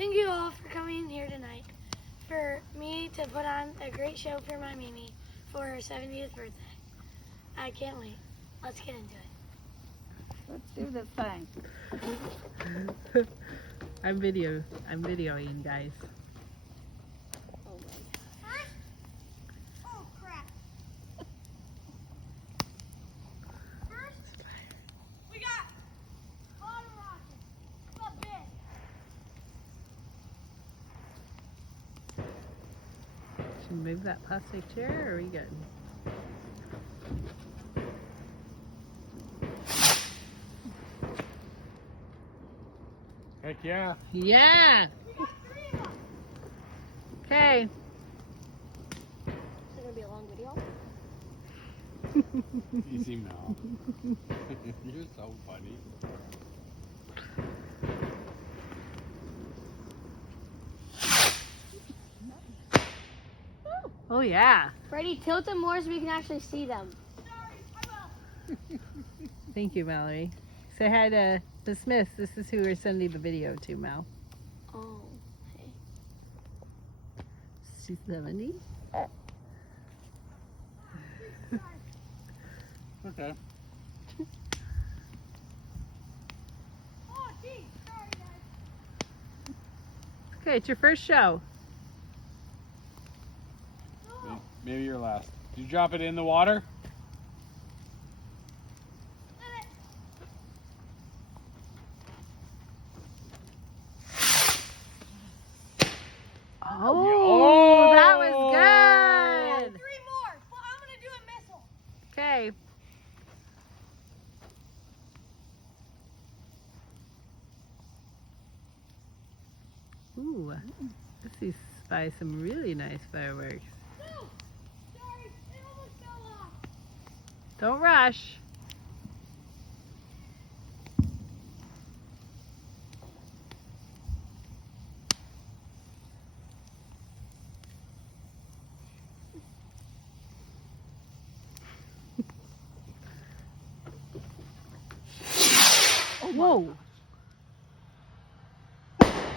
Thank you all for coming here tonight for me to put on a great show for my Mimi for her 70th birthday. I can't wait. Let's get into it. Let's do this thing. I'm videoing, guys. Oh my gosh. Oh crap. First, we got bottom rockets. But big. Should we move that plastic chair, or are we good? Heck yeah. Yeah! We got 3 of them. Okay. Is it gonna be a long video? Easy, Mel. You're so funny. Oh, yeah. Brady, tilt them more so we can actually see them. Thank you, Mallory. Say hi to the Smiths. This is who we're sending the video to, Mal. Oh, hey. She's 70. Okay. Oh, geez. Sorry, guys. Okay, it's your first show. Maybe your last. Did you drop it in the water? Oh, that was good. 3 more. Well, I'm gonna do a missile. Okay. Ooh, this is by some really nice fireworks. No! Sorry, it almost fell off. Don't rush. Whoa.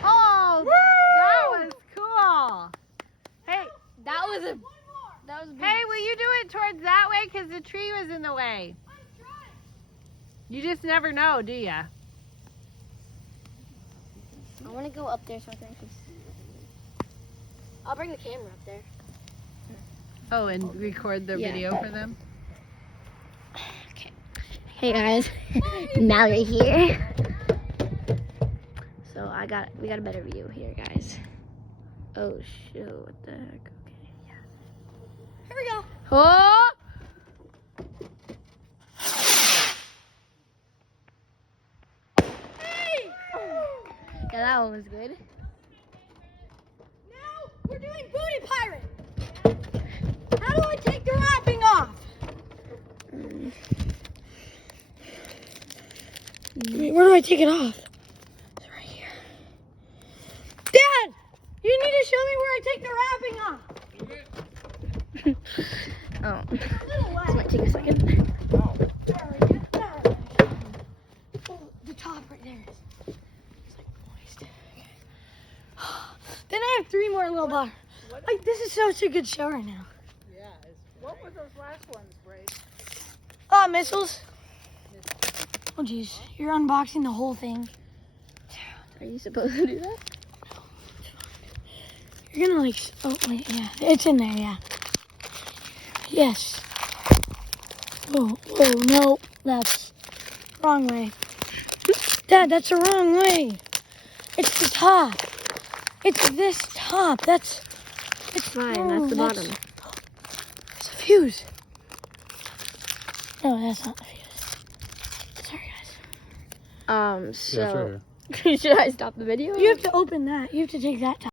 Oh, that was cool. Hey, That was a. That was a big. hey, will you do it towards that way? Because the tree was in the way. I'm trying. You just never know, do ya? I want to go up there so I can actually see. I'll bring the camera up there. Oh, and record the Yeah. video for them? Okay. Hey guys, Mallory here. So we got a better view here, guys. Oh shoot! What the heck? Okay, yeah. Here we go. Oh! Hey! Yeah, that one was good. Now we're doing booty pirate. How do I take the wrapping off? Wait, where do I take it off? It's right here. Dad! You need to show me where I take the wrapping off. Oh. This might take a second. Oh, the top right there. It's like moist. Okay. Then I have 3 more little bars. Like, this is such a good show right now. Yeah. What were those last ones, Brady? Missiles. Oh, jeez. You're unboxing the whole thing. Are you supposed to do that? No. You're gonna like, oh, wait, yeah. It's in there, yeah. Yes. Whoa, no. That's wrong way. Dad, that's the wrong way. It's the top. It's this top. It's fine. That's the bottom. It's a fuse. No, that's not the fuse. Sorry, guys. Yeah, So sure. should I stop the video? You have to open that. You have to take that top.